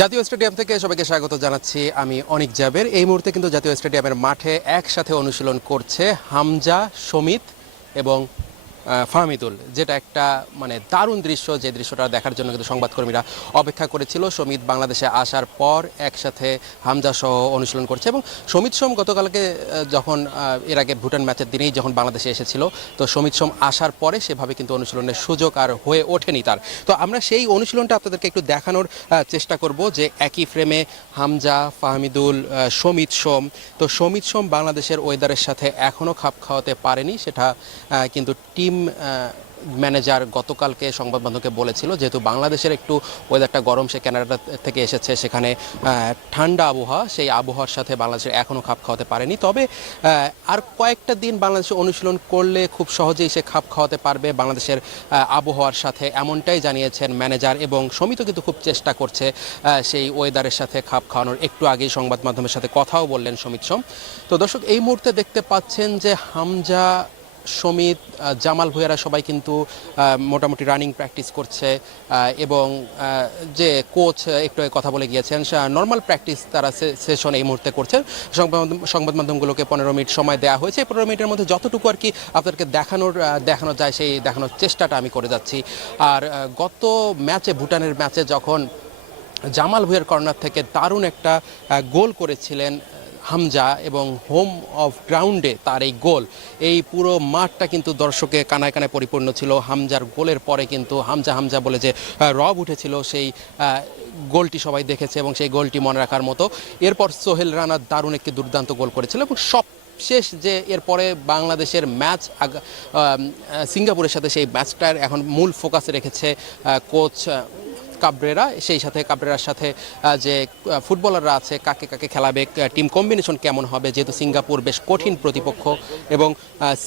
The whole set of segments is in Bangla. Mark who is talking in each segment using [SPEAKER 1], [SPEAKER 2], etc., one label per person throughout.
[SPEAKER 1] জাতীয় স্টেডিয়াম থেকে সবাইকে স্বাগত জানাচ্ছি আমি অনিক জাবের। এই মুহূর্তে কিন্তু জাতীয় স্টেডিয়ামের মাঠে একসাথে অনুশীলন করছে হামজা সমিত এবং ফাহমিদুল, যেটা একটা মানে দারুণ দৃশ্য, যে দৃশ্যটা দেখার জন্য কিন্তু সংবাদকর্মীরা অপেক্ষা করেছিল। সমিত বাংলাদেশে আসার পর একসাথে হামজা সহ অনুশীলন করছে এবং সমিত সোম গতকালকে যখন এর আগে ভুটান ম্যাচের দিনেই যখন বাংলাদেশে এসেছিল, তো সমিত সোম আসার পরে সেভাবে কিন্তু অনুশীলনের সুযোগ আর হয়ে ওঠেনি তার। তো আমরা সেই অনুশীলনটা আপনাদেরকে একটু দেখানোর চেষ্টা করব যে একই ফ্রেমে হামজা, ফাহমিদুল সমিত সোম। তো সমিত সোম বাংলাদেশের ওয়েদারের সাথে এখনও খাপ খাওয়াতে পারেনি, সেটা কিন্তু টিম ম্যানেজার গতকালকে সংবাদ মাধ্যমকে বলেছিল যেহেতু বাংলাদেশের একটু ওয়েদারটা গরম, সে কানাডা থেকে এসেছে, সেখানে ঠান্ডা আবহাওয়া, সেই আবহাওয়ার সাথে বাংলাদেশের এখনও খাপ খাওয়াতে পারেনি। তবে আর কয়েকটা দিন বাংলাদেশে অনুশীলন করলে খুব সহজেই সে খাপ খাওয়াতে পারবে বাংলাদেশের আবহাওয়ার সাথে। এমনটাই জানিয়েছেন ম্যানেজার এবং সমিত কিন্তু খুব চেষ্টা করছে সেই ওয়েদারের সাথে খাপ খাওয়ানোর। একটু আগেই সংবাদ মাধ্যমের সাথে কথাও বললেন সমিত সোম। তো দর্শক, এই মুহূর্তে দেখতে পাচ্ছেন যে হামজা সমিত জামাল ভুয়ারা সবাই কিন্তু মোটামুটি রানিং প্র্যাকটিস করছে এবং যে কোচ একটু কথা বলে গিয়েছেন নর্মাল প্র্যাকটিস তারা সেশন এই মুহূর্তে করছেন। সংবাদ মাধ্যম- সংবাদ মাধ্যমগুলোকে পনেরো মিনিট সময় দেওয়া হয়েছে। পনেরো মিনিটের মধ্যে যতটুকু আর কি আপনাদেরকে দেখানোর দেখানো যায়, সেই দেখানোর চেষ্টাটা আমি করে যাচ্ছি। আর গত ম্যাচে ভুটানের ম্যাচে যখন জামাল ভুঁইয়ার কর্নার থেকে দারুণ একটা গোল করেছিলেন হামজা এবং হোম অফ গ্রাউন্ডে তার এই গোল। এই পুরো মাঠটা কিন্তু দর্শকে কানায় কানায় পরিপূর্ণ ছিল। হামজার গোলের পরে কিন্তু হামজা হামজা বলে যে রব উঠেছিল, সেই গোলটি সবাই দেখেছে এবং সেই গোলটি মনে রাখার মতো। এরপর সোহেল রানা দারুণ একটি দুর্দান্ত গোল করেছিল এবং সব শেষ যে এরপরে বাংলাদেশের ম্যাচ সিঙ্গাপুরের সাথে সেই ম্যাচটার এখন মূল ফোকাসে রেখেছে কোচ কাবরেরা, সেই সাথে কাব্রেরার সাথে যে ফুটবলাররা আছে, কাকে কাকে খেলাবে টিম কম্বিনেশন কেমন হবে, যেহেতু সিঙ্গাপুর বেশ কঠিন প্রতিপক্ষ এবং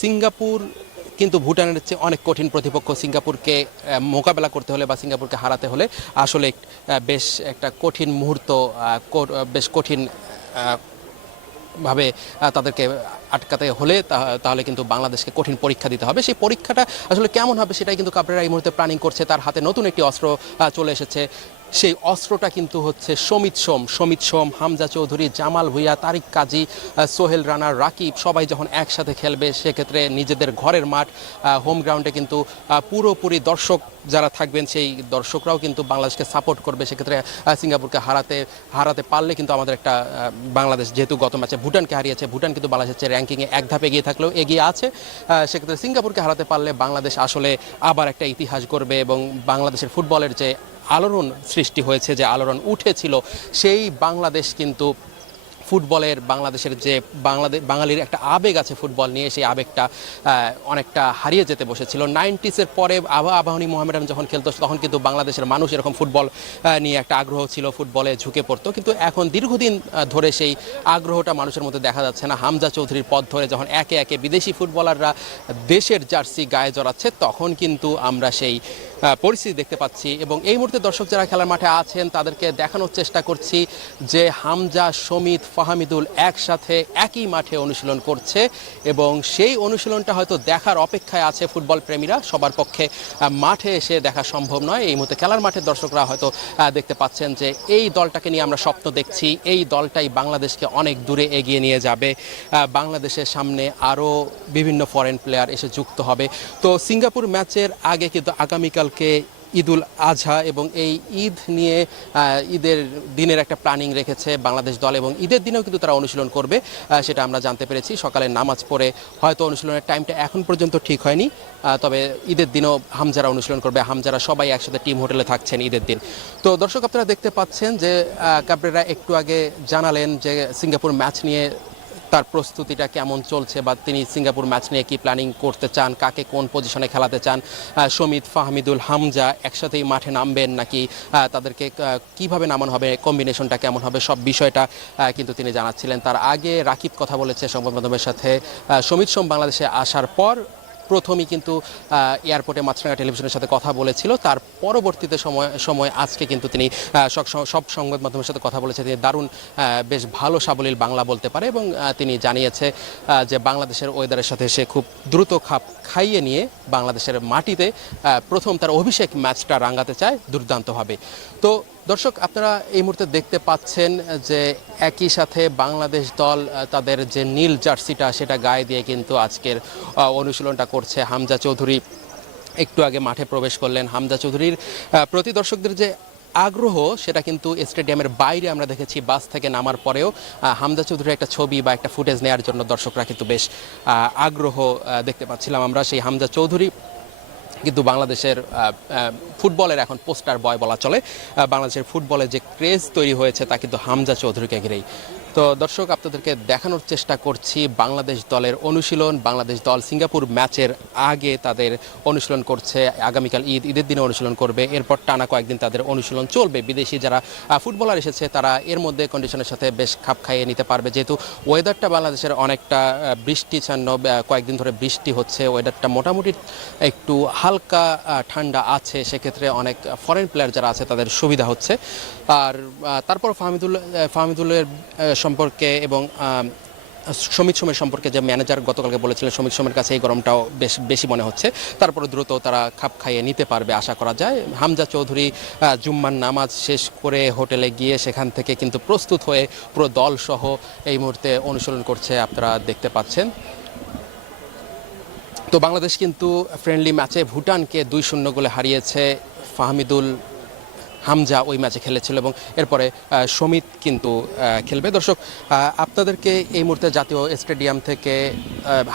[SPEAKER 1] সিঙ্গাপুর কিন্তু ভুটানের চেয়ে অনেক কঠিন প্রতিপক্ষ। সিঙ্গাপুরকে মোকাবেলা করতে হলে বা সিঙ্গাপুরকে হারাতে হলে আসলে বেশ একটা কঠিন মুহূর্ত বেশ কঠিন ভাবে তাদেরকে আটকাতে হলে তাহলে কিন্তু বাংলাদেশকে কঠিন পরীক্ষা দিতে হবে। সেই পরীক্ষাটা আসলে কেমন হবে সেটাই কিন্তু কাপড়েরা এই মুহূর্তে প্ল্যানিং করছে। তার হাতে নতুন একটি অস্ত্র চলে এসেছে। সেই অস্ত্রটা কিন্তু হচ্ছে সমিত সোম সমিত সোম, হামজা চৌধুরী, জামাল ভুইয়া, তারিক কাজী সোহেল রানা, রাকিব, সবাই যখন একসাথে খেলবে, সেক্ষেত্রে নিজেদের ঘরের মাঠ হোম গ্রাউন্ডে কিন্তু পুরোপুরি দর্শক যারা থাকবেন, সেই দর্শকরাও কিন্তু বাংলাদেশকে সাপোর্ট করবে। সেক্ষেত্রে সিঙ্গাপুরকে হারাতে হারাতে পারলে কিন্তু আমাদের একটা বাংলাদেশ যেহেতু গত ম্যাচে ভুটানকে হারিয়েছে, ভুটান কিন্তু বাংলাদেশের র্যাঙ্কিংয়ে এক ধাপ এগিয়ে থাকলেও এগিয়ে আছে। সেক্ষেত্রে সিঙ্গাপুরকে হারাতে পারলে বাংলাদেশ আসলে আবার একটা ইতিহাস গড়বে এবং বাংলাদেশের ফুটবলের যে আলোড়ন সৃষ্টি হয়েছে, যে আলোড়ন উঠেছিল, সেই বাংলাদেশ কিন্তু ফুটবলের, বাংলাদেশের যে বাংলাদেশ বাঙালির একটা আবেগ আছে ফুটবল নিয়ে, সেই আবেগটা অনেকটা হারিয়ে যেতে বসেছিল। নাইনটিসের পরে আবা, আবাহনী মোহামেডান যখন খেলতো, তখন কিন্তু বাংলাদেশের মানুষ এরকম ফুটবল নিয়ে একটা আগ্রহ ছিল, ফুটবলে ঝুঁকে পড়তো। কিন্তু এখন দীর্ঘদিন ধরে সেই আগ্রহটা মানুষের মধ্যে দেখা যাচ্ছে না। হামজা চৌধুরীর পথ ধরে যখন একে একে বিদেশি ফুটবলাররা দেশের জার্সি গায়ে জড়াচ্ছে, তখন কিন্তু আমরা সেই পরিস্থিতি দেখতে পাচ্ছি এবং এই মুহূর্তে দর্শক যারা খেলার মাঠে আছেন, তাদেরকে দেখানোর চেষ্টা করছি যে হামজা সমিত ফাহামিদুল একসাথে একই মাঠে অনুশীলন করছে এবং সেই অনুশীলনটা হয়তো দেখার অপেক্ষায় আছে ফুটবল প্রেমীরা। সবার পক্ষে মাঠে এসে দেখা সম্ভব নয়। এই মুহূর্তে খেলার মাঠে দর্শকরা হয়তো দেখতে পাচ্ছেন যে এই দলটাকে নিয়ে আমরা স্বপ্ন দেখছি। এই দলটাই বাংলাদেশকে অনেক দূরে এগিয়ে নিয়ে যাবে। বাংলাদেশের সামনে আরও বিভিন্ন ফরেন প্লেয়ার এসে যুক্ত হবে। তো সিঙ্গাপুর ম্যাচের আগে কিন্তু আগামীকালকে ঈদুল আজহা এবং এই ঈদ নিয়ে ঈদের দিনের একটা প্ল্যানিং রেখেছে বাংলাদেশ দল এবং ঈদের দিনেও কিন্তু তারা অনুশীলন করবে সেটা আমরা জানতে পেরেছি। সকালে নামাজ পড়ে হয়তো অনুশীলনের টাইমটা এখন পর্যন্ত ঠিক হয়নি তবে ঈদের দিনও হামজারা অনুশীলন করবে। হামজারা সবাই একসাথে টিম হোটেলে থাকছেন ঈদের দিন। তো দর্শক, আপনারা দেখতে পাচ্ছেন যে কাবরেরা একটু আগে জানালেন যে, সিঙ্গাপুর ম্যাচ নিয়ে তার প্রস্তুতিটা কেমন চলছে বা তিনি সিঙ্গাপুর ম্যাচ নিয়ে কি প্ল্যানিং করতে চান? কাকে কোন পজিশনে খেলাতে চান? সমিত ফাহমিদুল, হামজা একসাথেই মাঠে নামবেন নাকি তাদেরকে কীভাবে নামানো হবে কম্বিনেশনটা কেমন হবে, সব বিষয়টা কিন্তু তিনি জানাচ্ছিলেন। তার আগে রাকিব কথা বলেছে সংবাদ মাধ্যমের সাথে। সমিত সোম বাংলাদেশে আসার পর প্রথমেই কিন্তু এয়ারপোর্টে মাছরাঙ্গা টেলিভিশনের সাথে কথা বলেছিল। তার পরবর্তীতে সময় সময় আজকে কিন্তু তিনি সব- সব সংবাদ মাধ্যমের সাথে কথা বলেছে তিনি দারুণ বেশ ভালো সাবলীল বাংলা বলতে পারে এবং তিনি জানিয়েছে যে বাংলাদেশের ওয়েদারের সাথে সে খুব দ্রুত খাপ খাইয়ে নিয়ে বাংলাদেশের মাটিতে প্রথম তার অভিষেক ম্যাচটা রাঙ্গাতে চায় দুর্দান্তভাবে তো দর্শক, আপনারা এই মুহূর্তে দেখতে পাচ্ছেন যে একই সাথে বাংলাদেশ দল তাদের যে নীল জার্সিটা, সেটা গায়ে দিয়ে কিন্তু আজকের অনুশীলনটা করছে হামজা চৌধুরী। একটু আগে মাঠে প্রবেশ করলেন হামজা চৌধুরীর প্রতি দর্শকদের যে আগ্রহ, সেটা কিন্তু স্টেডিয়ামের বাইরে আমরা দেখেছি, বাস থেকে নামার পরেও হামজা চৌধুরীর একটা ছবি বা একটা ফুটেজ নেওয়ার জন্য দর্শকরা কিন্তু বেশ আগ্রহ দেখতে পাচ্ছিলাম আমরা সেই হামজা চৌধুরী। কিন্তু বাংলাদেশের ফুটবলের এখন পোস্টার বয় বলা চলে। বাংলাদেশের ফুটবলের যে ক্রেজ তৈরি হয়েছে তা কিন্তু হামজা চৌধুরীকে ঘিরেই। তো দর্শক আপনাদেরকে দেখানোর চেষ্টা করছি বাংলাদেশ দলের অনুশীলন। বাংলাদেশ দল সিঙ্গাপুর ম্যাচের আগে তাদের অনুশীলন করছে। আগামীকাল ঈদ ঈদের দিনে অনুশীলন করবে। এরপর টানা কয়েকদিন তাদের অনুশীলন চলবে। বিদেশি যারা ফুটবলার এসেছে তারা এর মধ্যে কন্ডিশনের সাথে বেশ খাপ খাইয়ে নিতে পারবে। যেহেতু ওয়েদারটা বাংলাদেশের অনেকটা আহ, বৃষ্টিচ্ছন্ন আহ, কয়েকদিন ধরে বৃষ্টি হচ্ছে। ওয়েদারটা মোটামুটি একটু হালকা ঠান্ডা আছে। সেক্ষেত্রে অনেক ফরেন প্লেয়ার যারা আছে তাদের সুবিধা হচ্ছে। আর তারপর ফাহমিদুল আহ, ফাহমিদুলের সম্পর্কে এবং সমিত সোমের সম্পর্কে যে ম্যানেজার গতকালকে বলেছিলেন সমিত সোমের কাছে এই গরমটাও বেশ বেশি মনে হচ্ছে। তারপরে দ্রুত তারা খাপ খাইয়ে নিতে পারবে আশা করা যায়। হামজা চৌধুরী জুম্মার নামাজ শেষ করে হোটেলে গিয়ে সেখান থেকে কিন্তু প্রস্তুত হয়ে পুরো দল সহ এই মুহূর্তে অনুশীলন করছে আপনারা দেখতে পাচ্ছেন। তো বাংলাদেশ কিন্তু ফ্রেন্ডলি ম্যাচে ভুটানকে দুই শূন্য গোলে হারিয়েছে ফাহমিদুল হামজা ওই ম্যাচে খেলেছিল এবং এরপরে সমিত কিন্তু খেলবে। দর্শক আপনাদেরকে এই মুহূর্তে জাতীয় স্টেডিয়াম থেকে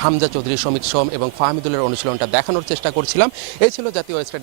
[SPEAKER 1] হামজা চৌধুরী সমিত সোম এবং ফাহমিদুলের অনুশীলনটা দেখানোর চেষ্টা করছিলাম। এই ছিল জাতীয় স্টেডিয়াম।